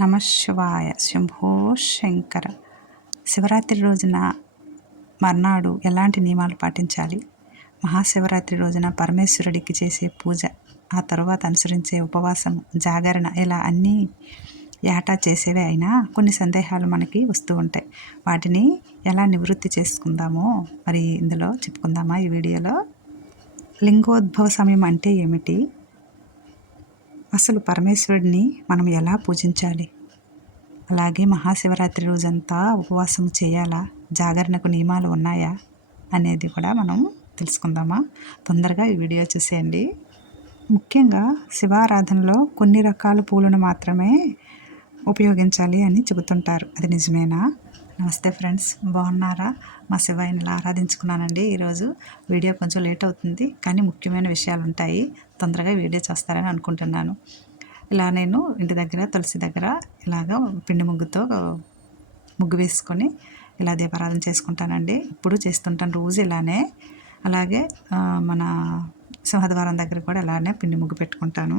నమశివాయ శంభో శంకర. శివరాత్రి రోజున మర్నాడు ఎలాంటి నియమాలు పాటించాలి? మహాశివరాత్రి రోజున పరమేశ్వరుడికి చేసే పూజ ఆ తర్వాత అనుసరించే ఉపవాసం జాగరణ ఇలా అన్నీ ఏటా చేసేవే అయినా కొన్ని సందేహాలు మనకి వస్తూ ఉంటాయి. వాటిని ఎలా నివృత్తి చేసుకుందామో మరి ఇందులో చెప్పుకుందామా ఈ వీడియోలో? లింగోద్భవ సమయం అంటే ఏమిటి? అసలు పరమేశ్వరుడిని మనం ఎలా పూజించాలి? అలాగే మహాశివరాత్రి రోజంతా ఉపవాసం చేయాలా? జాగరణకు నియమాలు ఉన్నాయా? అనేది కూడా మనం తెలుసుకుందామా? తొందరగా ఈ వీడియో చూసేయండి. ముఖ్యంగా శివారాధనలో కొన్ని రకాల పూలను మాత్రమే ఉపయోగించాలి అని చెబుతుంటారు. అది నిజమేనా? నమస్తే ఫ్రెండ్స్ బాగున్నారా? మా శివాయిని ఇలా ఆరాధించుకున్నానండి ఈరోజు. వీడియో కొంచెం లేట్ అవుతుంది కానీ ముఖ్యమైన విషయాలు ఉంటాయి తొందరగా వీడియో చేస్తారని అనుకుంటున్నాను. ఇలా నేను ఇంటి దగ్గర తులసి దగ్గర ఇలాగ పిండి ముగ్గుతో ముగ్గు వేసుకొని ఇలా దీపారాధన చేసుకుంటానండి. ఇప్పుడు చేస్తుంటాను రోజు ఇలానే. అలాగే మన సింహద్వారం దగ్గర కూడా ఇలానే పిండి ముగ్గు పెట్టుకుంటాను.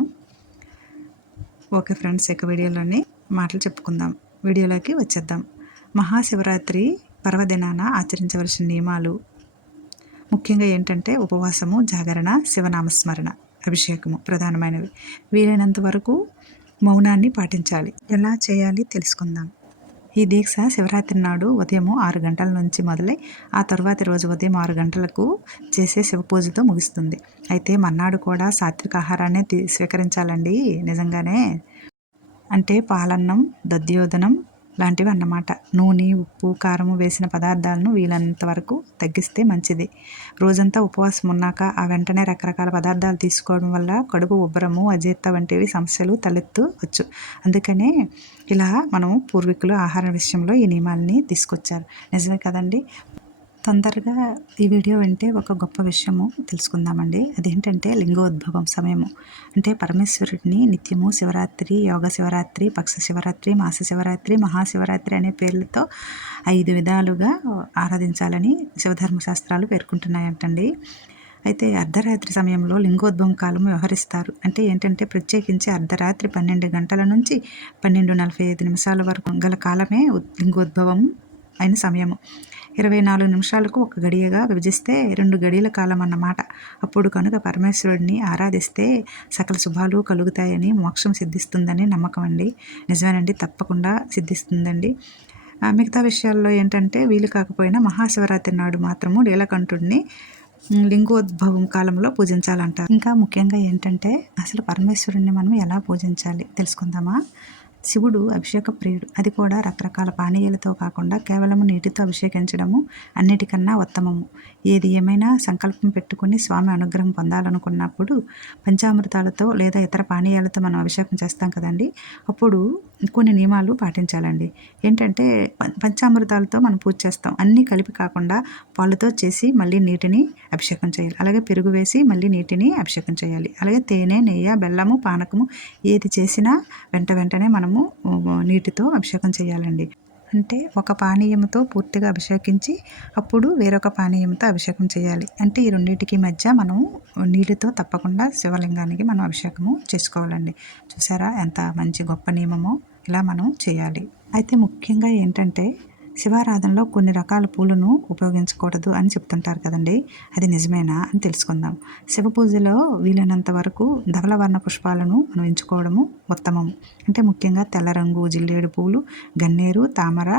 ఓకే ఫ్రెండ్స్ ఇక వీడియోలోని మాటలు చెప్పుకుందాం. వీడియోలోకి వచ్చేద్దాం. మహాశివరాత్రి పర్వదినాన ఆచరించవలసిన నియమాలు. ముఖ్యంగా ఏంటంటే ఉపవాసము జాగరణ శివనామస్మరణ అభిషేకము ప్రధానమైనవి. వీలైనంత వరకు మౌనాన్ని పాటించాలి. ఎలా చేయాలి తెలుసుకుందాం. ఈ దీక్ష శివరాత్రి నాడు ఉదయం ఆరు గంటల నుంచి మొదలై ఆ తర్వాతి రోజు ఉదయం ఆరు గంటలకు చేసే శివ పూజతో ముగుస్తుంది. అయితే మన్నాడు కూడా సాత్విక ఆహారాన్ని స్వీకరించాలండి. నిజంగానే. అంటే పాలన్నం దద్యోదనం లాంటివి అన్నమాట నూనె ఉప్పు కారము వేసిన పదార్థాలను వీలైనంత వరకు తగ్గిస్తే మంచిది. రోజంతా ఉపవాసం ఉన్నాక ఆ వెంటనే రకరకాల పదార్థాలు తీసుకోవడం వల్ల కడుపు ఉబ్బరము అజీర్త వంటివి సమస్యలు తలెత్తవచ్చు అందుకనే ఇలా మనం పూర్వీకులు ఆహార విషయంలో ఈ నియమాలని తీసుకొచ్చారు. నిజమే కదండి? తొందరగా ఈ వీడియో వింటే ఒక గొప్ప విషయము తెలుసుకుందామండి. అదేంటంటే లింగోద్భవం సమయము. అంటే పరమేశ్వరుడిని నిత్యము శివరాత్రి యోగ శివరాత్రి పక్ష శివరాత్రి మాస శివరాత్రి మహాశివరాత్రి అనే పేర్లతో ఐదు విధాలుగా ఆరాధించాలని శివధర్మశాస్త్రాలు పేర్కొంటున్నాయంటండి. అయితే అర్ధరాత్రి సమయంలో లింగోద్భవం కాలం వ్యవహరిస్తారు. అంటే ఏంటంటే ప్రత్యేకించి అర్ధరాత్రి పన్నెండు గంటల నుంచి పన్నెండు నలభై ఐదు నిమిషాల వరకు గల కాలమే లింగోద్భవం అయిన సమయము. ఇరవై నాలుగు నిమిషాలకు ఒక గడియగా విభజిస్తే రెండు గడియల కాలం అన్నమాట. అప్పుడు కనుక పరమేశ్వరుడిని ఆరాధిస్తే సకల శుభాలు కలుగుతాయని మోక్షం సిద్ధిస్తుందని నమ్మకం అండి. నిజమేనండి తప్పకుండా సిద్ధిస్తుందండి. మిగతా విషయాల్లో ఏంటంటే వీలు కాకపోయినా మహాశివరాత్రి నాడు మాత్రము నీలకంఠుడిని లింగోద్భవం కాలంలో పూజించాలంటారు. ఇంకా ముఖ్యంగా ఏంటంటే అసలు పరమేశ్వరుణ్ణి మనం ఎలా పూజించాలి? తెలుసుకుందామా? శివుడు అభిషేక ప్రియుడు. అది కూడా రకరకాల పానీయాలతో కాకుండా కేవలం నీటితో అభిషేకించడము అన్నిటికన్నా ఉత్తమము. ఏది ఏమైనా సంకల్పం పెట్టుకుని స్వామి అనుగ్రహం పొందాలనుకున్నప్పుడు పంచామృతాలతో లేదా ఇతర పానీయాలతో మనం అభిషేకం చేస్తాం కదండి. అప్పుడు కొన్ని నియమాలు పాటించాలండి. ఏంటంటే పంచామృతాలతో మనం పూజ చేస్తాం. అన్నీ కలిపి కాకుండా పాలతో చేసి మళ్ళీ నీటిని అభిషేకం చేయాలి. అలాగే పెరుగు వేసి మళ్ళీ నీటిని అభిషేకం చేయాలి. అలాగే తేనె నెయ్యి బెల్లము పానకము ఏది చేసినా వెంట వెంటనే మనము నీటితో అభిషేకం చేయాలండి. అంటే ఒక పానీయంతో పూర్తిగా అభిషేకించి అప్పుడు వేరొక పానీయంతో అభిషేకం చేయాలి. అంటే ఈ రెండింటికి మధ్య మనం నీళ్ళతో తప్పకుండా శివలింగానికి మనం అభిషేకము చేసుకోవాలండి. చూసారా ఎంత మంచి గొప్ప నియమమో ఇలా మనం చేయాలి. అయితే ముఖ్యంగా ఏంటంటే శివారాధనలో కొన్ని రకాల పూలను ఉపయోగించకూడదు అని చెప్తుంటారు కదండి. అది నిజమేనా అని తెలుసుకుందాం. శివ పూజలో వీలైనంత వరకు ధవలవర్ణ పుష్పాలను మనం ఎంచుకోవడము ఉత్తమం. అంటే ముఖ్యంగా తెల్ల రంగు జిల్లేడు పూలు గన్నేరు తామర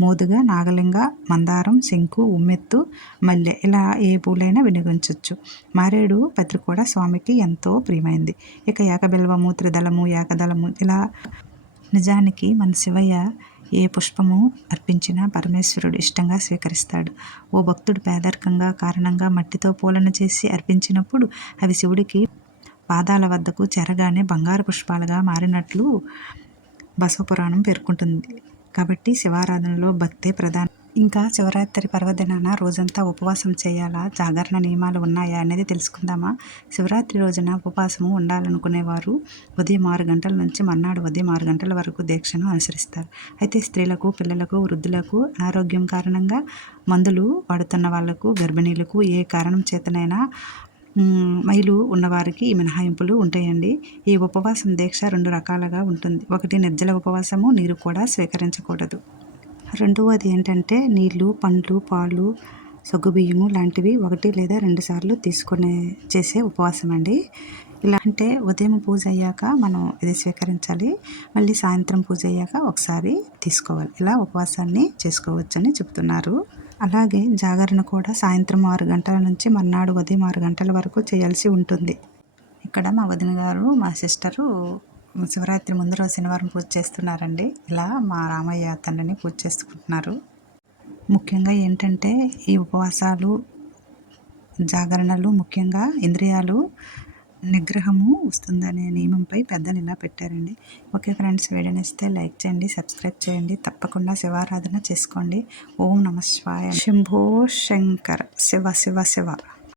మోదుగ నాగలింగ మందారం శంకు ఉమ్మెత్తు మల్లె ఇలా ఏ పూలైనా వినియోగించవచ్చు మారేడు పత్రి కూడా స్వామికి ఎంతో ప్రియమైంది. ఇక ఏకబిల్వము త్రిదళము ఏకదళము ఇలా నిజానికి మన శివయ్య ఏ పుష్పము అర్పించినా పరమేశ్వరుడు ఇష్టంగా స్వీకరిస్తాడు. ఓ భక్తుడు పేదరికంగా కారణంగా మట్టితో పూలన చేసి అర్పించినప్పుడు అవి శివుడికి పాదాల వద్దకు చెరగానే బంగారు పుష్పాలుగా మారినట్లు బసవపురాణం పేర్కొంటుంది. కాబట్టి శివారాధనలో భక్తే ప్రధాన ఇంకా శివరాత్రి పర్వదినాన రోజంతా ఉపవాసం చేయాలా? జాగరణ నియమాలు ఉన్నాయా? అనేది తెలుసుకుందామా? శివరాత్రి రోజున ఉపవాసము ఉండాలనుకునేవారు ఉదయం ఆరు గంటల నుంచి మర్నాడు ఉదయం ఆరు గంటల వరకు దీక్షను అనుసరిస్తారు. అయితే స్త్రీలకు పిల్లలకు వృద్ధులకు ఆరోగ్యం కారణంగా మందులు వాడుతున్న వాళ్ళకు గర్భిణీలకు ఏ కారణం చేతనైనా మైలు ఉన్నవారికి ఈ మినహాయింపులు ఉంటాయండి. ఈ ఉపవాసం దీక్ష రెండు రకాలుగా ఉంటుంది. ఒకటి నిర్జల ఉపవాసము నీరు కూడా స్వీకరించకూడదు. రెండవది ఏంటంటే నీళ్ళు పండ్లు పాలు సగ్గుబియ్యము లాంటివి ఒకటి లేదా రెండు సార్లు తీసుకునే చేసే ఉపవాసం అండి. ఇలా అంటే ఉదయం పూజ అయ్యాక మనం ఇది స్వీకరించాలి. మళ్ళీ సాయంత్రం పూజ అయ్యాక ఒకసారి తీసుకోవాలి. ఇలా ఉపవాసాన్ని చేసుకోవచ్చని చెప్తున్నారు. అలాగే జాగరణ కూడా సాయంత్రం ఆరు గంటల నుంచి మర్నాడు ఉదయం ఆరు గంటల వరకు చేయాల్సి ఉంటుంది. ఇక్కడ మా వదిన గారు మా సిస్టరు శివరాత్రి ముందు రోజు శనివారం పూజ చేస్తున్నారండి. ఇలా మా రామయ్య తండ్రిని పూజ చేసుకుంటున్నారు. ముఖ్యంగా ఏంటంటే ఈ ఉపవాసాలు జాగరణలు ముఖ్యంగా ఇంద్రియాలు నిగ్రహము వస్తుందనే నియమంపై పెద్దలు ఇలా పెట్టారండి. ఓకే ఫ్రెండ్స్ వేడనిస్తే లైక్ చేయండి సబ్స్క్రైబ్ చేయండి. తప్పకుండా శివారాధన చేసుకోండి. ఓం నమ శివాయ శంభో శంకర్ శివ శివ శివ.